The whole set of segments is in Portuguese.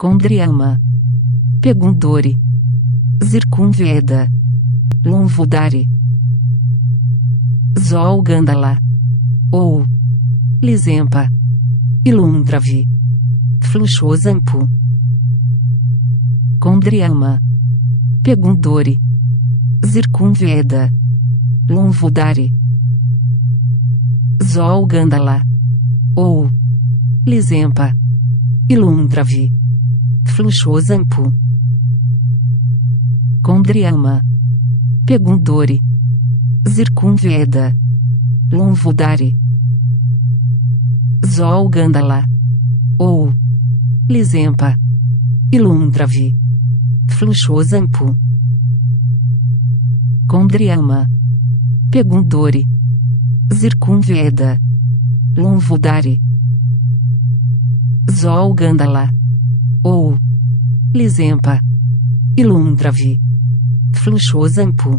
Condriama, Pegundori, Zircunveda, Lonvodari, Zolgandala, ou Lizempa, Ilundravi, Fluxosampu, Condriama, Pegundori, Zircunveda, Lonvodari, Zolgandala, ou Lizempa, Ilundravi, Fluxosampu, Condriama, Pegundori, Zircunveda, Lonvodari, Zolgandala, ou Lizempa, Ilundravi, Fluxosampu, Condriama, Pegundori, Zircunveda, Lonvodari, Zolgandala, ou Lizempa, Ilundravi, Fluxosampu,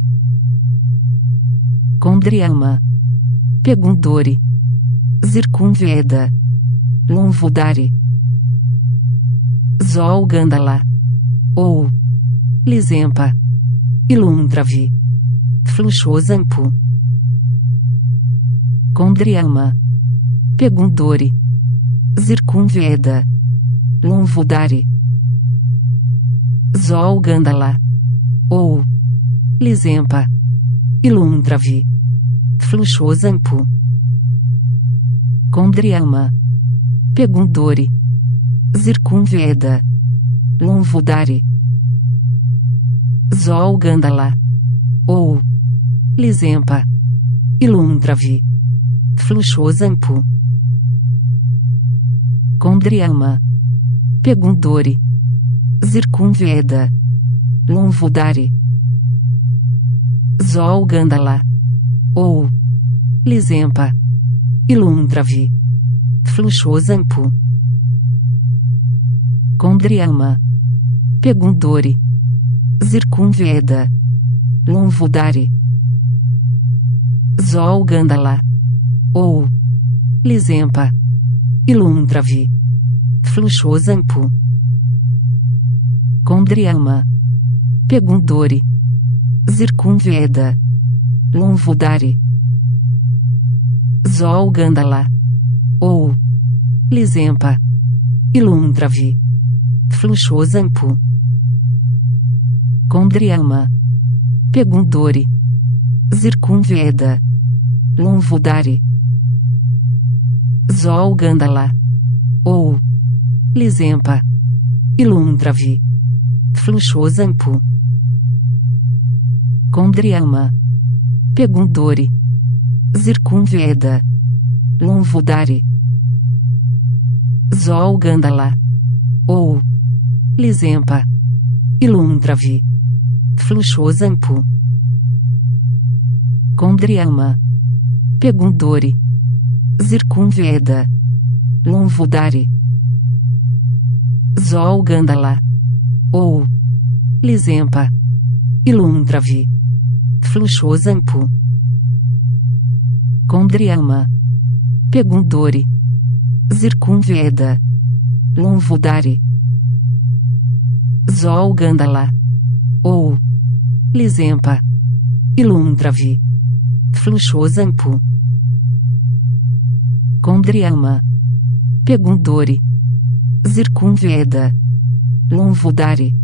Condriama, Pegundori, Zircunveda, Lonvodari, Zolgandala, ou Lizempa, Ilundravi, Fluxosampu, Condriama, Pegundori, Zircunveda, Lonvodari, Zolgandala, ou Lizempa, Ilundravi, Fluxosampu, Condriama, Pegundori, Zircunveda, Lonvodari, Zolgandala, ou Lizempa, Ilundravi, Fluxosampu, Condriama, Pegundori, Zircunveda, Lonvodari, Zolgandala, ou Lizempa, Ilundravi, Fluxosampu, Condriama, Pegundori, Zircunveda, Lonvodari, Zolgandala, ou Lizempa, Ilundravi, Fluxosampu, Condriama, Pegundori, Zircunveda, Lonvodari, Zolgandala, ou Lizempa, Ilundravi, Fluxosampu, Condriama, Pegundori, Zircunveda, Lonvodari, Zolgandala, ou Lizempa, Ilundravi, Fluxosampu, Condriama, Pegundori, Zircunveda, Lonvodari, Zolgandala, ou Lizempa, Ilundravi, Fluxosampu, Condriama, Pegundori, Zircunveda, Lonvodari, Zolgandala, ou Lizempa, Ilundravi, Fluxosampu, Condriama, Pegundori, Zircunveda, Lonvodari, Zolgandala, ou Lizempa, Ilundravi, Fluxosampu, Condriama, Pegundori, Zircunveda, Lonvodari,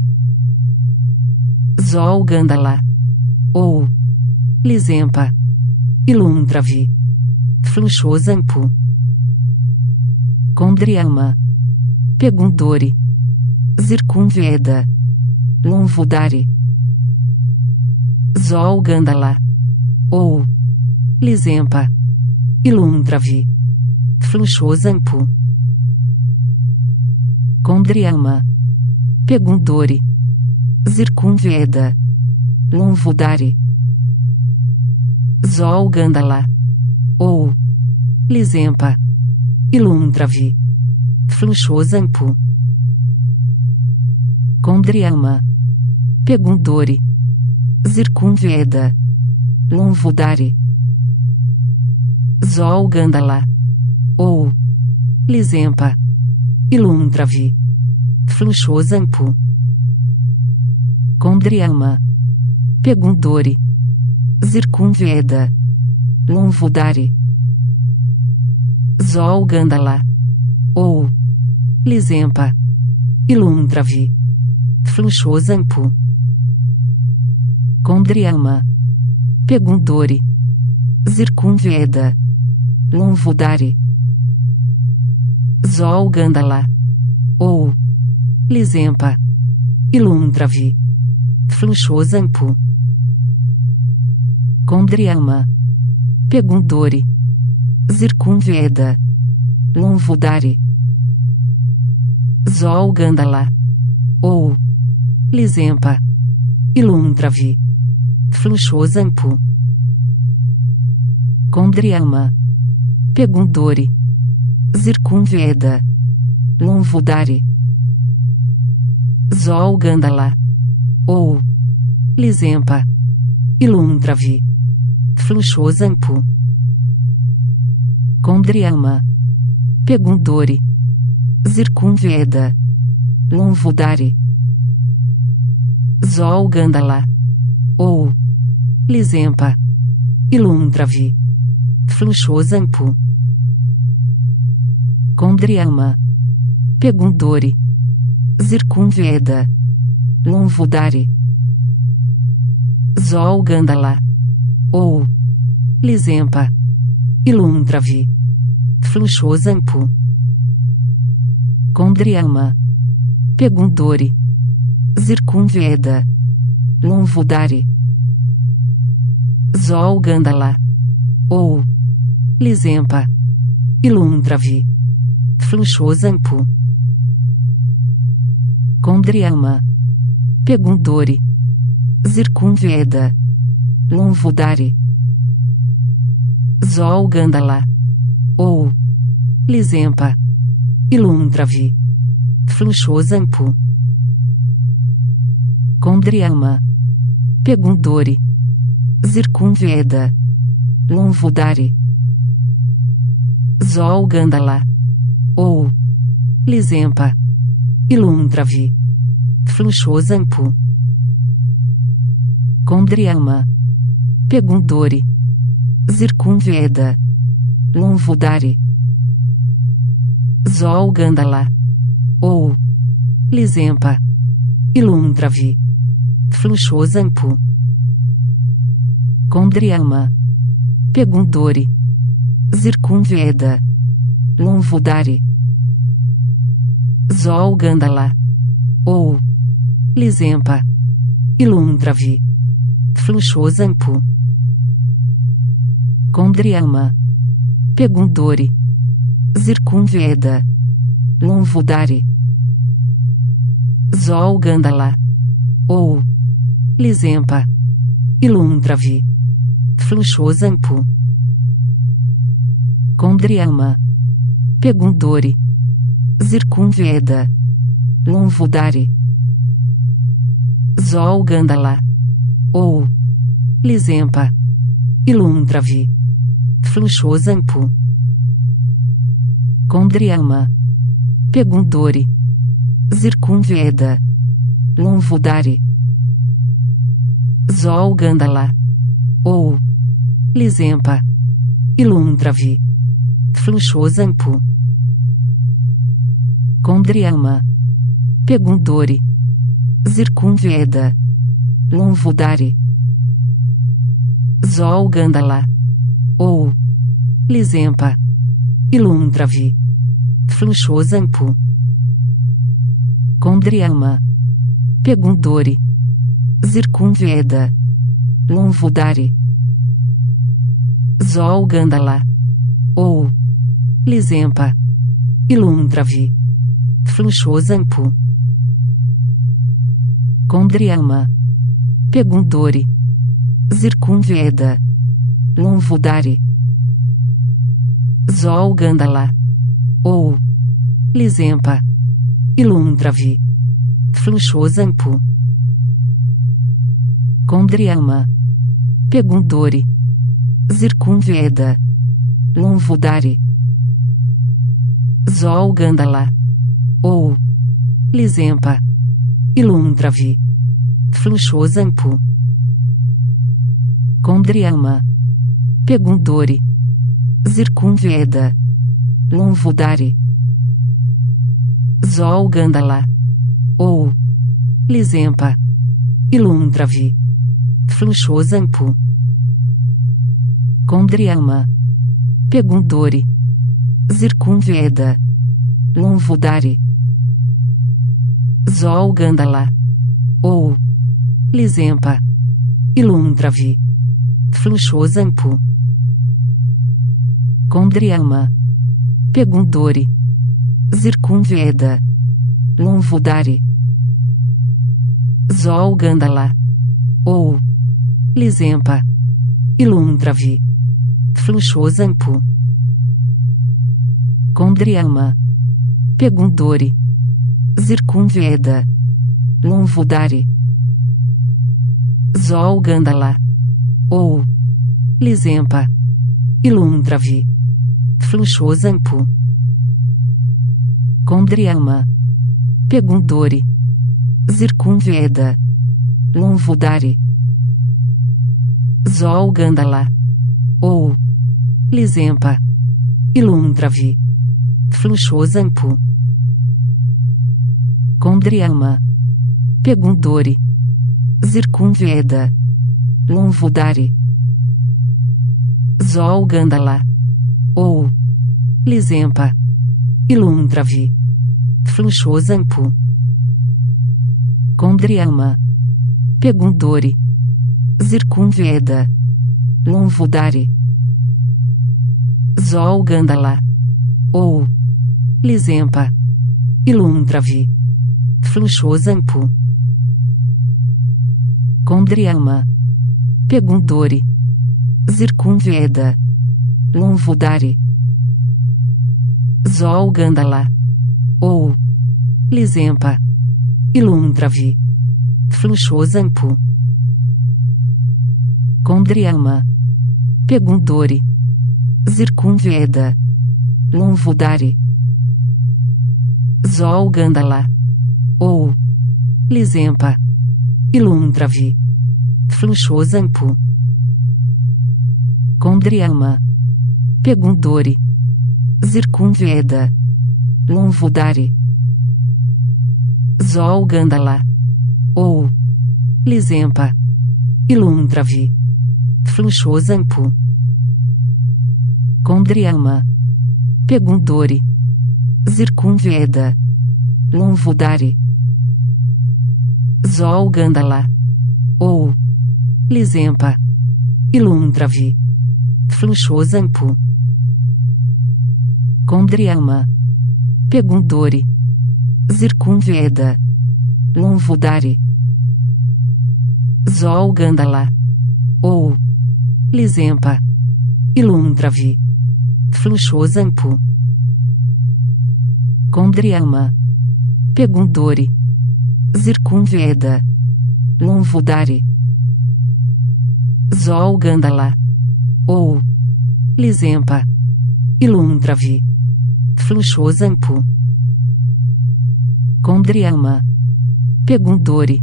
Zolgandala, ou Lizempa, Ilundravi, Fluxosampu, Condriama, Pegundori, Zircunveda, Lonvodari, Zolgandala, ou Lizempa, Ilundravi, Fluxosampu, Condriama, Pegundori, Zircunveda, Lonvodari, Zolgandala, ou Lizempa, Ilundravi, Fluxosampu, Condriama, Pegundori, Zircunveda, Lonvodari, Zolgandala, ou Lizempa, Ilundravi, Fluxosampo, Condriama, Pegundori, Zircunveda, Lonvodari, Zolgandala, ou Lisempa, Ilundravi, Fluxosampo, Condriama, Pegundori, Zircunveda, Lonvodari, Zolgandala, ou Lisempa, Ilundravi, Fluxosampo, Condriama, Pegundori, Zircunveda, Lonvodari, Zolgandala, ou Lisempa, Ilundravi, Fluxosampo, Condriama, Pegundori, Zircunveda, Lonvodari, Zolgandala, ou Lisempa, Ilundravi, Fluxosampo, Condriama, Pegundori, Zircunveda, Lonvodari, Zolgandala, ou Lisempa, Ilundravi, Fluxosampo, Condriama, Pegundori, Zircunveda, Lonvodari, Zolgandala, ou Lisempa, Ilundravi, Fluxosampo, Condriama, Pegundori, Zircunveda, Lonvodari, Zolgandala, ou Lisempa, Ilundravi, Fluxosampo, Condriama, Pegundori, Zircunveda, Lonvodari, Zolgandala, ou Lisempa, Ilundravi, Fluxosampo, Condriama, Pegundori, Zircunveda, Lonvodari, Zolgandala, ou Lisempa, Ilundravi, Fluxosampo, Condriama, Pegundori, Zircunveda, Lonvodari, Zolgandala, ou Lisempa, Ilundravi, Fluxosampo, Condriama, Pegundori, Zircunveda, Lonvodari, Zolgandala, ou Lisempa, Ilundravi, Fluxosampo, Condriama, Pegundori, Zircunveda, Lonvodari, Zolgandala, ou Lisempa, Ilundravi, Fluxosampo, Condriama, Pegundori, Zircunveda, Lonvodari, Zolgandala, ou Lisempa, Ilundravi, Fluxosampo, Condriama, Pegundori, Zircunveda, Lonvodari, Zolgandala, ou Lisempa, Ilundravi, Fluxosampo, Condriama, Pegundori, Zircunveda, Lonvodari, Zolgandala, ou Lisempa, Ilundravi, Fluxosampo, Condriama, Pegundori, Zircunveda, Lonvodari, Zolgandala, ou Lisempa, Ilundravi, Fluxosampo, Condriama, Pegundori, Zircunveda, Lonvodari, Zolgandala, ou Lisempa, Ilundravi, Fluxosampo, Condriama, Pegundori, Zircunveda, Lonvodari, Zolgandala, ou Lisempa, Ilundravi, Fluxosampu, Condriama, Pegundori, Zircunveda, Lonvudari, Zolgandala, ou Lisempa, Ilundravi, Fluxosampu, Condriama, Pegundori, Zircunveda, Lonvudari, Zolgandala, ou Lisempa, Ilundravi, Fluxosampu, Condriama, Pegundori, Zircunveda, Lonvudari, Zolgandala, ou Lisempa, Ilundravi, Fluxosampu, Condriama, Pegundori, Zircunveda, Lonvudari, Zolgandala, ou Lisempa, Ilundravi, Fluxosampu, Condriama, Pegundori, Zircunveda, Lonvudari, Zolgandala, ou Lisempa, Ilundravi, Fluxosampu, Condriama, Pegundori, Zircunveda, Lonvudari, Zolgandala, ou Lisempa, Ilundravi, Fluxosampu, Condriama, Pegundori, Zircunveda, Lonvudari, Zolgandala, ou Lisempa, Ilundravi, Fluxosampu, Condriama, Pegundori, Zircunveda, Lonvudari, Zolgandala, ou Lisempa, Ilundravi, Fluxosampu, Condriama, Pegundori, Zircunveda, Lonvudari, Zolgandala, ou Lisempa, Ilundravi, Fluxosampu, Condriama, Pegundori, Zircunveda, Lonvudari, Zolgandala, ou Lisempa, Ilundravi, Fluxosampu, Condriama, Pegundori, Zircunveda, Lonvudari, Zolgandala, ou Lisempa, Ilundravi, Fluxosampu, Condriama, Pegundori, Zircunveda, Lonvudari, Zolgandala, ou Lisempa, Ilundravi, Fluxosampu, Condriama, Pegundori, Zircunveda, Lonvudari, Zolgandala, ou Lisempa, Ilundravi, Fluxosampu, Condriama, Pegundori,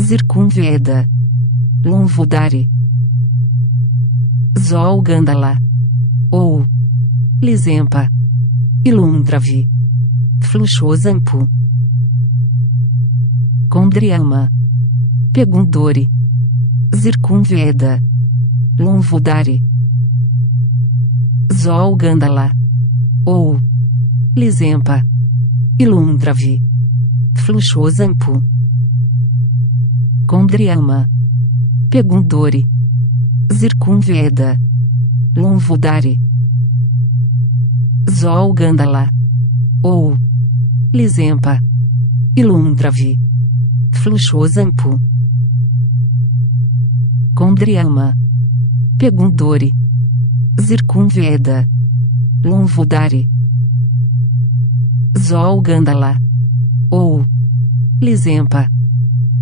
Zircunveda, Lonvudari, Zolgandala, ou Lisempa, Ilundravi, Fluxosampu, Condriama, Pegundori, Zircunveda, Lonvudari, Zolgandala, ou Lisempa, Ilundravi, Fluxosampu, Condriama, Pegundori, Zircunveda, Lonvudari, Zolgandala, ou Lisempa, Ilundravi, Fluxosampu, Condriama, Pegundori, Zircunveda, Lonvudari, Zolgandala, ou Lisempa,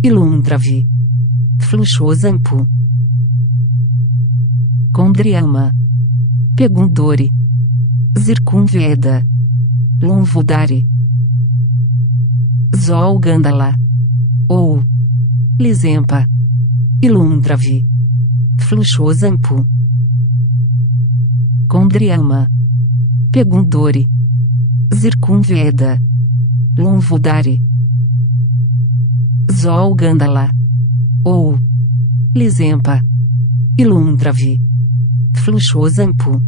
Ilundravi, Fluxosampu, Condriama, Pegundori, Zircunveda, Lonvudari, Zol Gandala, ou Lisempa, Ilundravi, Fluxosampu, Condriama, Pegundori, Zircunveda, Lonvodari, Zol Gandala, ou Lisempa, Ilundravi, Fluxosampu,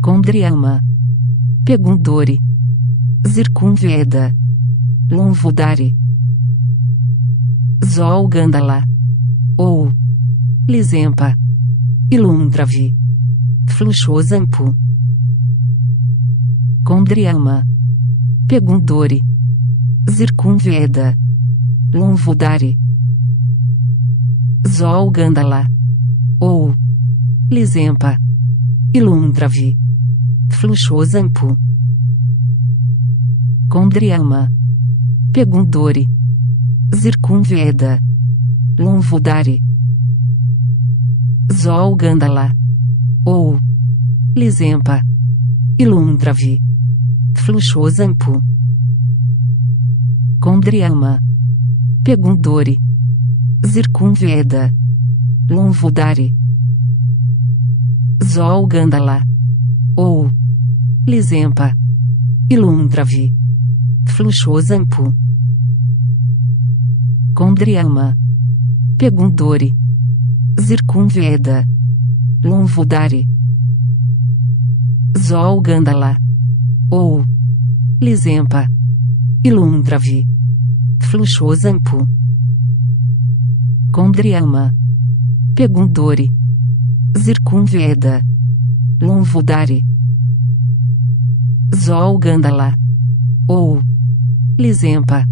Condriama, Pegundori, Zircunveda, Lonvodari, Zol Gandala, ou Lisempa, Ilundravi, Fluxosampu, Condriama, Pegundori, Zircunveda, Lonvodari, Zol Gandala, ou Lisempa, Ilundravi, Fluxosampu, Condriama, Pegundori, Zircunveda, Lonvodari, Zol Gandala, ou Lisempa, Ilundravi, Fluxosampu, Condriama, Pegundori, Zircunveda, Lonvodari, Zol Gandala, ou Lisempa, Ilundravi, Fluxosampu, Condriama, Pegundori, Zircunveda, Lonvodari, Zol Gandala, ou Lisempa, Ilundravi, Fluxosampu, Condriama, Pegundori, Zircunveda, Lonvodari, Zol Gandala, ou Lisempa,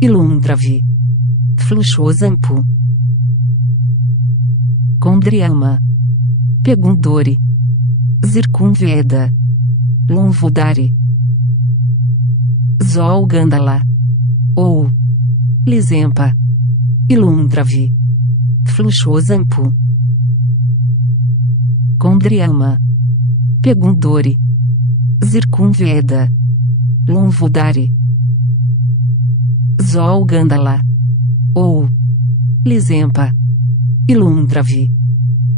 Ilundravi, Fluxosampu, Condriama, Pegundori, Zircunveda, Lonvodari, Zol Gandala, ou Lisempa, Ilundravi, Fluxosampu, Condriama, Pegundori, Zircunveda, Lonvodari, Zol Gandala, ou Lisempa, Ilundravi,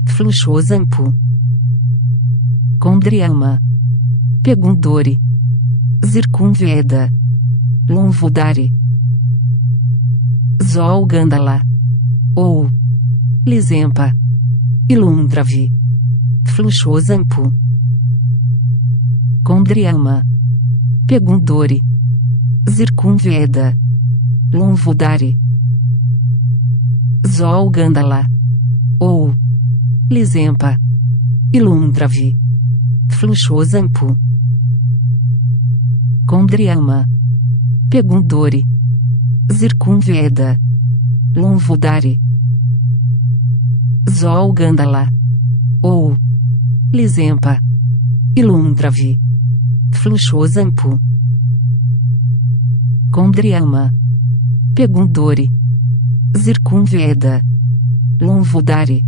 Fluxosampu, Condriama, Pegundori, Zircunveda, Lonvodari, Zol Gandala, ou Lisempa, Ilundravi, Fluxosampu, Condriama, Pegundori, Zircunveda, Lonvodari, Zol Gandala, ou Lisempa, Ilundravi, Fluxosampu, Condriama, Pegundori, Zircunveda, Lonvodari, Zol Gandala, ou Lisempa, Ilundravi, Fluxosampu, Condriama, Pegundori, Zircunveda, Lonvodari,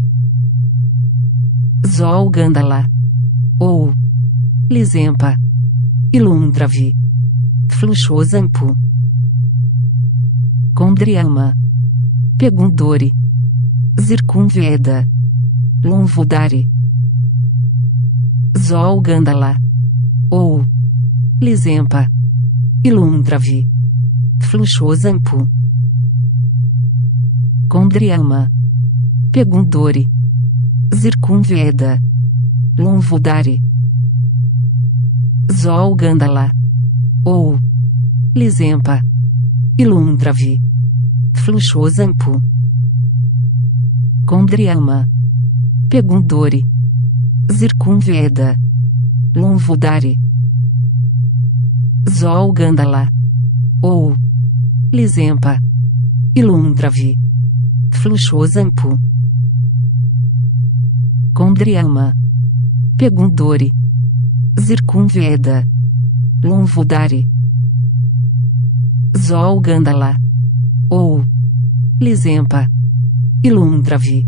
Zol Gandala, ou Lisempa, Ilundravi, Fluxosampu, Condriama, Pegundori, Zircunveda, Lonvodari, Zol Gandala, ou Lisempa, Ilundravi, Fluxosampu, Condriama, Pegundori, Zircunveda, Lonvodari, Zol Gandala, ou Lisempa, Ilundravi, Fluxosampu, Condriama, Pegundori, Zircunveda, Lonvodari, Zol Gandala, ou Lisempa, Ilundravi, Fluxosampu, Condriama, Pegundori, Zircunveda, Lonvodari, Zol Gandala, ou Lisempa, Ilundravi,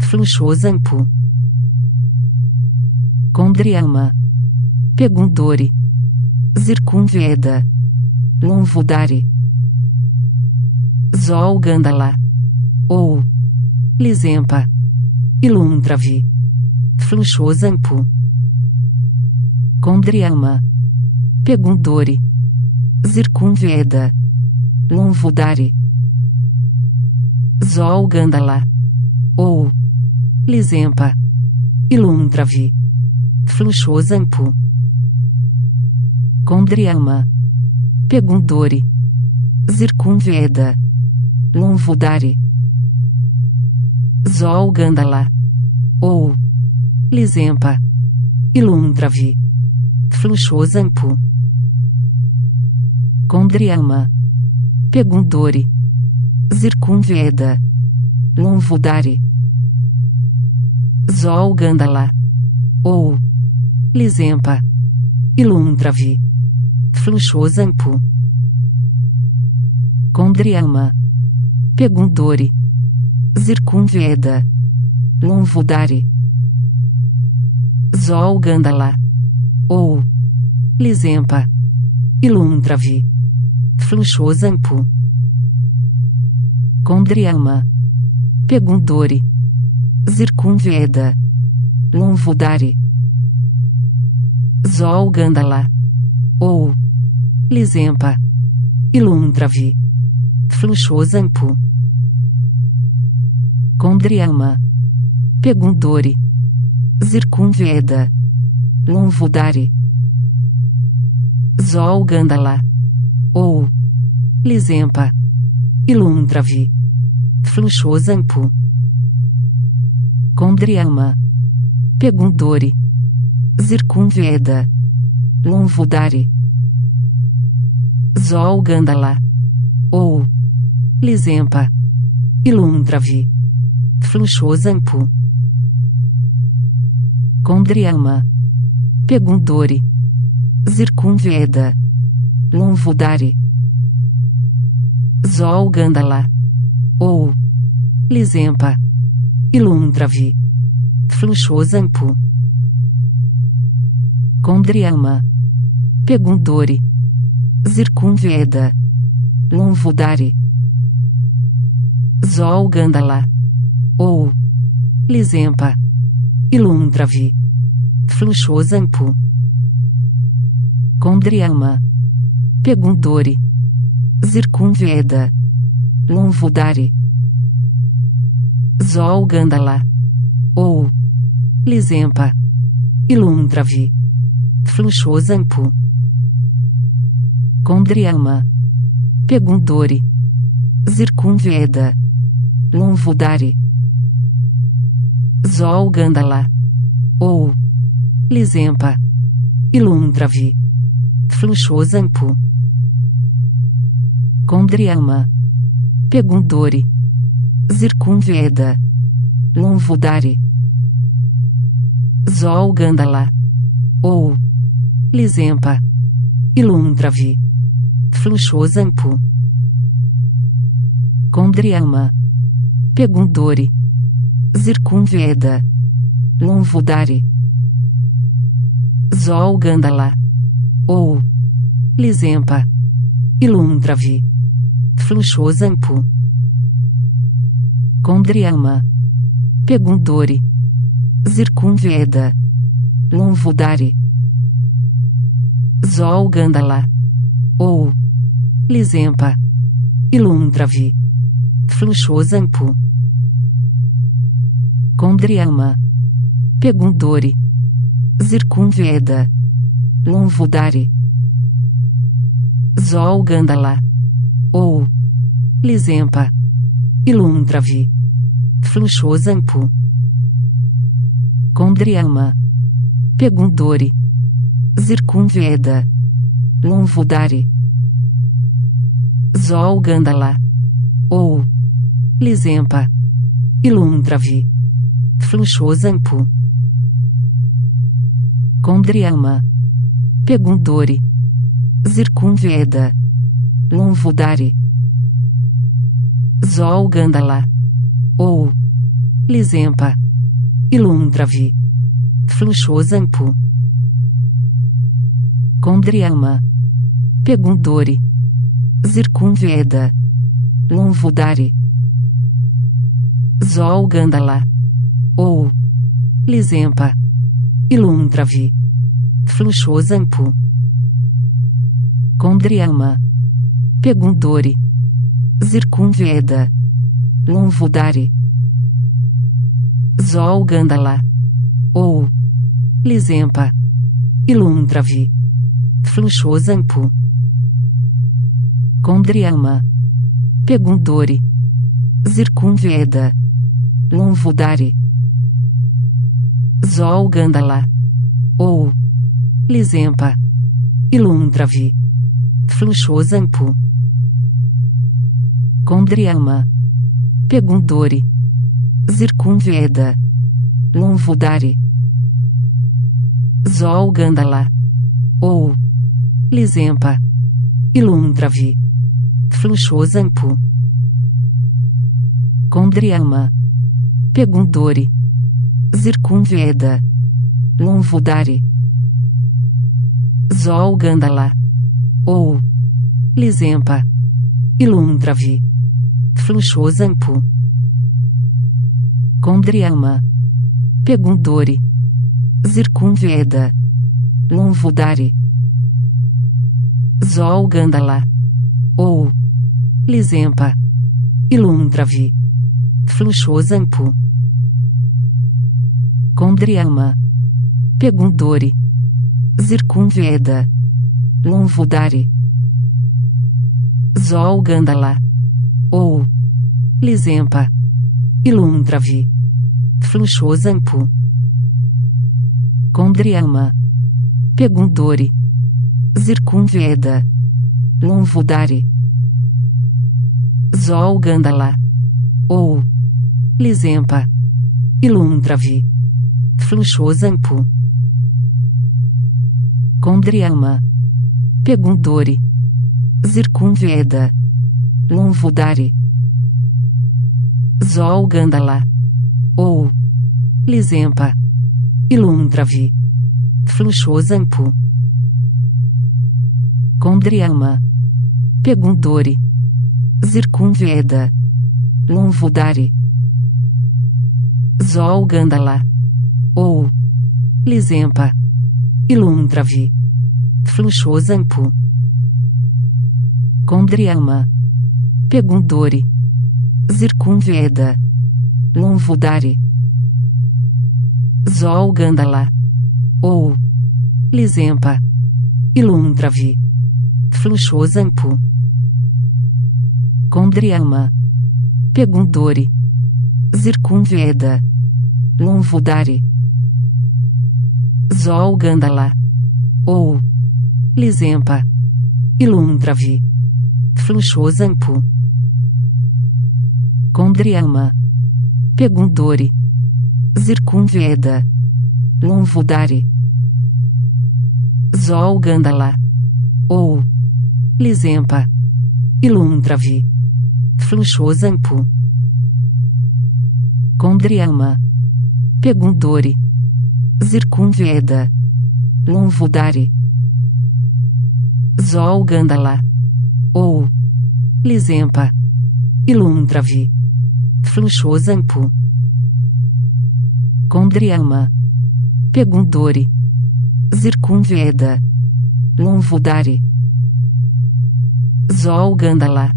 Fluxosampu, Condriama, Pegundori, Zircunveda, Lonvodari, Zolgandala, ou Lisempa, Ilundravi, Fluxosampu, Condriama, Pegundori, Zircunveda, Lonvodari, Zolgandala, ou Lisempa, Ilundravi, Fluxosampu, Condriama, Pegundori, Zircunveda, Lonvodari, Zolgandala, ou Lisempa, Ilundravi, Fluxosampu, Condriama, Pegundori, Zircunveda, Lonvodari, Zolgandala, ou Lisempa, Ilundravi, Fluxosampu, Condriama, Pegundori, Zircunveda, Lonvodari, Zolgandala, ou Lisempa, Ilundravi, Fluxosampu, Condriama, Pegundori, Zircunveda, Lonvodari, Zolgandala, ou Lisempa, Ilundravi, Fluxosampu, Condriama, Pegundori, Zircunveda, Lonvodari, Zolgandala, ou Lisempa, Ilundravi, Fluxosampu, Condriama, Pegundori, Zircunveda, Lonvodari, Zolgandala, ou Lisempa, Ilundravi, Fluxosampu, Condriama, Pegundori, Zircunveda, Lonvodari, Zolgandala, ou Lisempa, Ilundravi, Fluxosampu, Condriama, Pegundori, Zircunveda, Lonvodari, Zolgandala, ou Lisempa, Ilundravi, Fluxosampu, Condriama, Pegundori, Zircunveda, Lonvodari, Zolgandala, ou Lisempa, Ilundravi, Fluxosampu, Condriama, Pegundori, Zircunveda, Lonvodari, Zolgandala, ou Lisempa, Ilundravi, Fluxosampu, Condriama, Pegundori, Zircunveda, Lonvodari, Zolgandala, ou Lisempa, Ilundravi, Fluxosampu, Condriama, Pegundori, Zircunveda, Lonvodari, Zolgandala, ou Lisempa, Ilundravi, Fluxosampu, Condriama, Pegundori, Zircunveda, Lonvodari, Zolgandala, ou Lisempa, Ilundravi, Fluxosampu, Condriama, Pegundori, Zircunveda, Lonvodari, Zolgandala, ou Lisempa, Ilundravi, Fluxosampu, Condriama, Pegundori, Zircunveda, Lonvodari, Zolgandala, ou Lisempa, Ilundravi, Fluxosampu, Condriama, Pegundori, Zircunveda, Lonvodari, Zolgandala, ou Lisempa, Ilundravi, Fluxosampu, Condriama, Pegundori, Zircunveda, Lonvudari, Zol Gandala, ou Lizempa, Ilundravi, Fluxosampu, Condriama, Pegundori, Zircunveda, Lonvudari, Zol Gandala, ou Lizempa, Ilundravi, Fluxosampu, Condriama, Pegundori, Zircunveda, Lonvudari, Zol Gandala, ou Lizempa, Ilundravi, Fluxosampu, Condriama, Pegundori, Zircunveda, Lonvudari, Zol Gandala, ou Lizempa, Ilundravi, Fluxosampu, Condriama, Pegundori, Zircunveda, Lonvudari, Zol Gandala, ou Lizempa, Ilundravi, Fluxosampu, Condriama, Pegundori, Zircunveda, Lonvudari, Zol Gandala, ou Lizempa, Ilundravi, Fluxosampu, Condriama, Pegundori, Zircunveda, Lonvudari, Zol Gandala, ou Lizempa, Ilundravi, Fluxosampu, Condriama, Pegundori, Zircunveda, Lonvudari, Zol Gandala, ou Lizempa, Ilundravi, Fluxosampu, Condriama, Pegundori, Zircunveda, Lonvudari, Zol Gandala, ou Lizempa, Ilundravi, Fluxosampu, Condriama, Pegundori, Zircunveda, Lonvudari, Zol Gandala, ou Lizempa, Ilundravi, Fluxosampu, Condriama, Pegundori, Zircunveda, Lonvudari, Zol Gandala, ou Lizempa, Ilundravi, Fluxosampu, Condriama, Pegundori, Zircunveda, Lonvudari, Zol Gandala, ou Lizempa, Ilundravi, Fluxosampu, Condriama, Pegundori, Zircunveda, Lonvudari, Zol Gandala, ou Lizempa, Ilundravi, Fluxosampu, Condriama, Pegundori, Zircunveda, Lonvudari, Zol Gandala, ou Lizempa, Ilundravi, Fluxosampu, Condriama, Pegundori, Zircunveda, Lonvudari, Zol Gandala,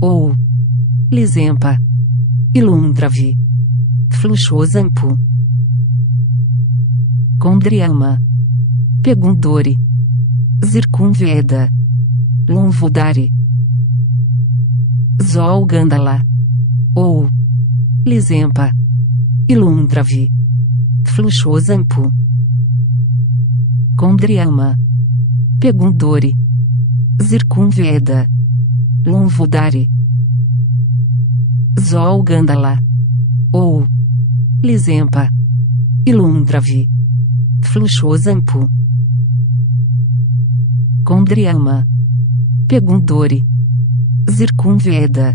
ou Lizempa, Ilundravi, Fluxosampu, Condriama, Pegundori, Zircunveda, Lonvudari, Zol Gandala, ou Lizempa, Ilundravi, Fluxosampu, Condriama, Pegundori, Zircunveda, Lonvudari, Zol Gandala, ou Lizempa, Ilundravi, Fluxosampu, Condriama, Pegundori, Zircunveda,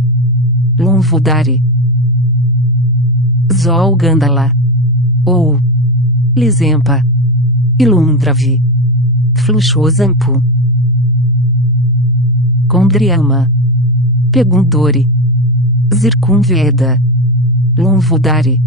Lonvudari, Zol Gandala, ou Lizempa, Ilundravi, Fluxosampu, Condriama, Pegundori, Zircunveda, Lonvodari.